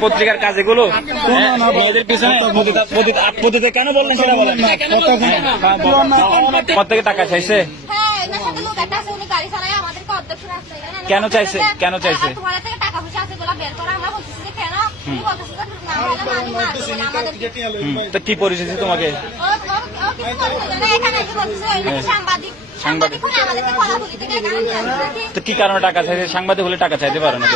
পত্রিকার কাজ এগুলো হ্যাঁ, কেন বললেন সেটা বলেন প্রত্যেকে টাকা চাইছে হ্যাঁ কেন চাইছে? কেন চাইছে? মানি কি পরিস্থিতি তোমাকে সাংবাদিক সাংবাদিক তো কি কারণে টাকা চাইছে? সাংবাদিক হলে টাকা চাইতে পারে না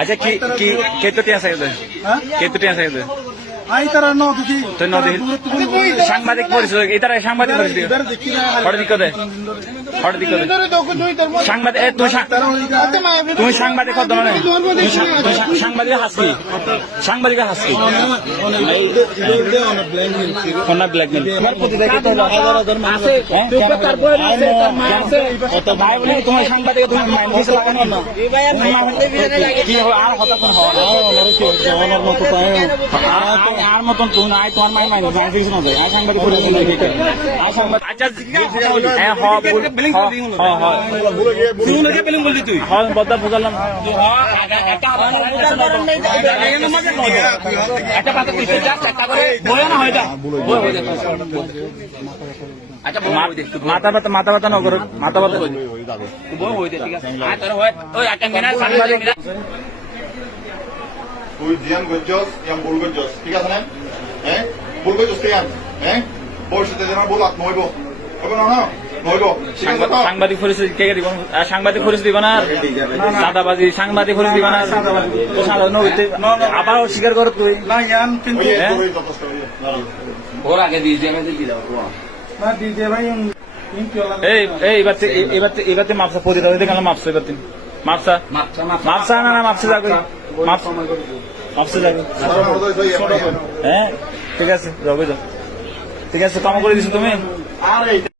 আচ্ছা কি কি কে তো টিয়া চাইছে? কে তো টিয়া চাইছে? নদী সাংবাদিক পরিচয় এটার সাংবাদিক পরিচয় সাংবাদিক তুমি সাংবাদিক সাংবাদিক সাংবাদিক বলে তোমার সাংবাদিক তুমি মাইন্ড দিছে লাগানো না? কি হবে? আর হতাশ হওয়া আর- আর মতন তুই নাই তোমার মাই মাইনে মাইনে দিছ না আর সাংবাদিক করে দিন আর সাংবাদিক আচ্ছা হ্যাঁ হ বল হ্যাঁ হ্যাঁ তুই নাকি বেলুন বললি তুই হ্যাঁ বদা বুঝলাম একটা পাতা তুই জাস্ট একটা করে বলে না হয় যা হয়ে যা আচ্ছা মাথা হয়ে ঠিক হয় তুই জিয়ান গজ্জস ইয়াম বুল গজ্জস ঠিক আছে না? হ্যাঁ বুল গজ্জস ইয়াম? হ্যাঁ ভবিষ্যতে যেন বল আত্ম হইব। হইব না না? সাংবাদিক পরিস্থিতি কে দিব? সাংবাদিক পরিস্থিতি দিব না সাদাবাজি সাংবাদিক পরিস্থিতি দিব না তো সাধারণ হইতে আবার স্বীকার করো তুই। না ইয়ান কিন্তু ওই হ্যাঁ? তোরই ওর আগে দিয়ে দিয়ে দিয়ে দাও না দিদি ভাই এই এই এবার এবার এবার মাপসা দেখলাম মাপসা এবার তিন। মাপসা? মাপসা না না মাপসা যাবে মাপসা মাপসা যাবে হ্যাঁ ঠিক আছে যাবে যাও ঠিক আছে কাম করে দিছো তুমি?